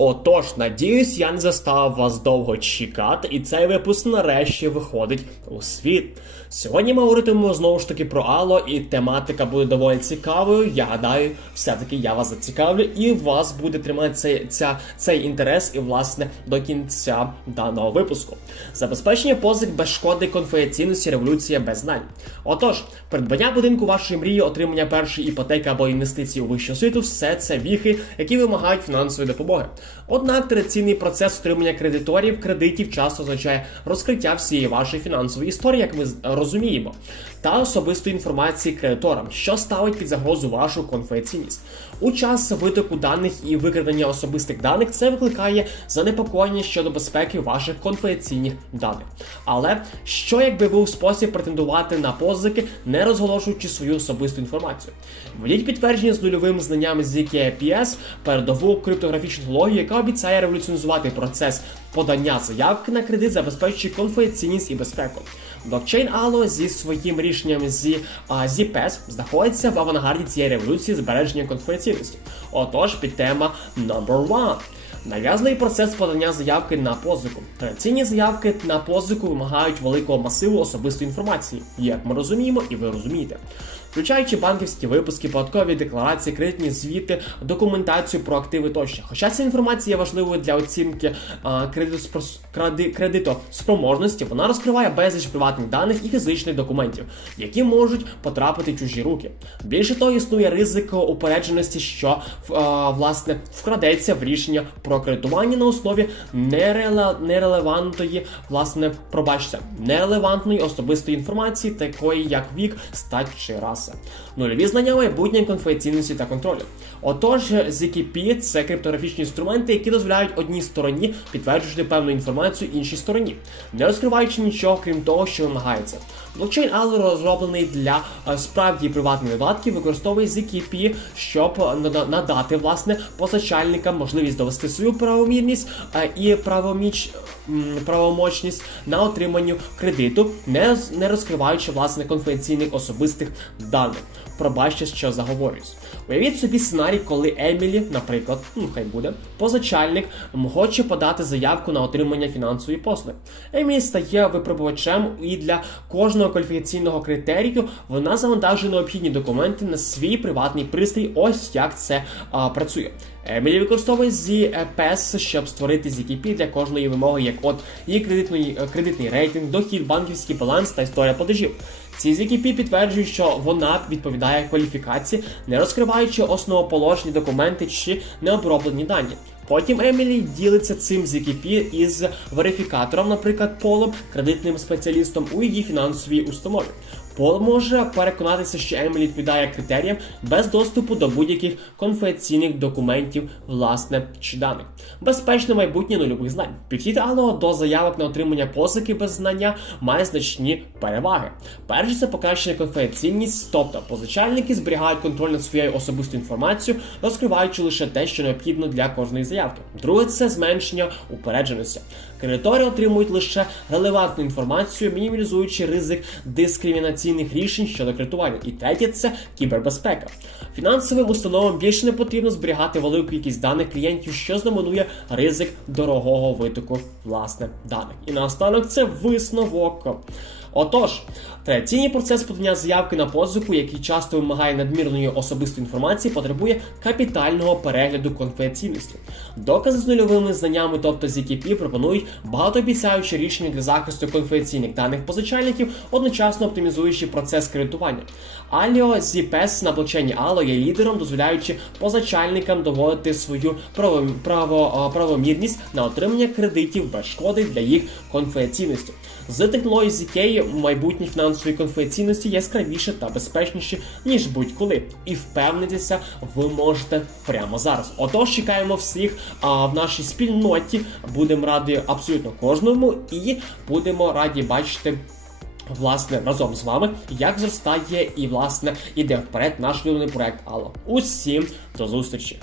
Отож, надіюсь, я не заставив вас довго чекати, і цей випуск нарешті виходить у світ. Сьогодні ми говоритимемо знову ж таки про Ало, і тематика буде доволі цікавою. Я гадаю, все-таки я вас зацікавлю, і вас буде тримати цей, ця, цей інтерес, і власне до кінця даного випуску. Забезпечення позик без шкоди конфіденційності, революція без знань. Отож, придбання будинку вашої мрії, отримання першої іпотеки або інвестиції у вищу освіту все це віхи, які вимагають фінансової допомоги. Однак традиційний процес отримання кредиторів кредитів часто означає розкриття всієї вашої фінансової історії, як ми розуміємо, та особистої інформації кредиторам, що ставить під загрозу вашу конфіденційність. У час витоку даних і викрадення особистих даних це викликає занепокоєння щодо безпеки ваших конфіденційних даних. Але що якби був спосіб претендувати на позики, не розголошуючи свою особисту інформацію? Введіть підтвердження з нульовим знанням з ZKPS, передову криптографічну технологію, яка обіцяє революціонізувати процес подання заявки на кредит, забезпечуючи конфіденційність і безпеку. Блокчейн Allo зі своїм рішенням з а, ZPS знаходиться в авангарді цієї революції збереження конфіденційності. Отож, підтема number one. Нав'язаний процес подання заявки на позику. Традиційні заявки на позику вимагають великого масиву особистої інформації, як ми розуміємо, і ви розумієте. Включаючи банківські випуски, податкові декларації, кредитні звіти, документацію про активи тощо. Хоча ця інформація є важливою для оцінки кради- кредитоспроможності, вона розкриває безліч приватних даних і фізичних документів, які можуть потрапити в чужі руки. Більше того, існує ризик упередженості, що а, власне вкрадеться в рішення про кредитування на основі нереле- нерелевантної, власне, пробачте, нерелевантної особистої інформації, такої як вік, стать чи раса. Нульові знання майбутньої конфіденційності та контролю. Отож, ZKP – це криптографічні інструменти, які дозволяють одній стороні підтверджувати певну інформацію іншій стороні, не розкриваючи нічого, крім того, що вимагається. Блокчейн Allo розроблений для е, справді приватних випадків, використовує ZKP, щоб е, нада- надати власне позичальникам можливість довести свою правомірність е, і правоміч правомочність на отриманню кредиту, не, не розкриваючи власне конфіденційних особистих даних. Пробачте, що заговорююсь. Уявіть собі сценарій, коли Емілі, наприклад, ну хай буде, позичальник хоче подати заявку на отримання фінансової послуги. Емілі стає випробувачем і для кожного кваліфікаційного критерію вона завантажує необхідні документи на свій приватний пристрій. Ось як це а, працює. Емілі використовує ZPS, щоб створити ZKP для кожної вимоги, як от її кредитний, е, кредитний рейтинг, дохід, банківський баланс та історія платежів. Ці ZKP підтверджують, що вона відповідає кваліфікації, не розкриваючи основоположні документи чи необроблені дані. Потім Емілі ділиться цим ZKP із верифікатором, наприклад, Полом, кредитним спеціалістом у її фінансовій установі. Пол може переконатися, що Емілі відповідає критеріям без доступу до будь-яких конфіденційних документів, власне чи даних. Безпечне майбутнє нульових знань. Підхід Алло до заявок на отримання позики без знання має значні переваги. Перше це покращена конфіденційність, тобто позичальники зберігають контроль над своєю особистою інформацією, розкриваючи лише те, що необхідно для кожної заявки. Друге це зменшення упередженості. Кредитори отримують лише релевантну інформацію, мінімізуючи ризик дискримінаційних рішень щодо кредитування. І третє це кібербезпека. Фінансовим установам більше не потрібно зберігати велику кількість даних клієнтів, що знаменує ризик дорогого витоку власне даних. І наостанок це висновок. Отож, традиційний процес подання заявки на позику, який часто вимагає надмірної особистої інформації, потребує капітального перегляду конфіденційності. Докази з нульовими знаннями, тобто ZKP, пропонують багатообіцяючі рішення для захисту конфіденційних даних позичальників, одночасно оптимізуючи процес кредитування. Alio ZPS на блокчейні Allo є лідером, дозволяючи позичальникам доводити свою право, право, правомірність на отримання кредитів без шкоди для їх конфіденційності. З технологією ZK майбутнє фінансової конфіденційності яскравіше та безпечніше, ніж будь-коли. І впевнитися ви можете прямо зараз. Отож, чекаємо всіх а, в нашій спільноті. Будемо раді абсолютно кожному і будемо раді бачити. Власне, разом з вами, як зростає і власне іде вперед наш улюблений проект Алло. Усім до зустрічі!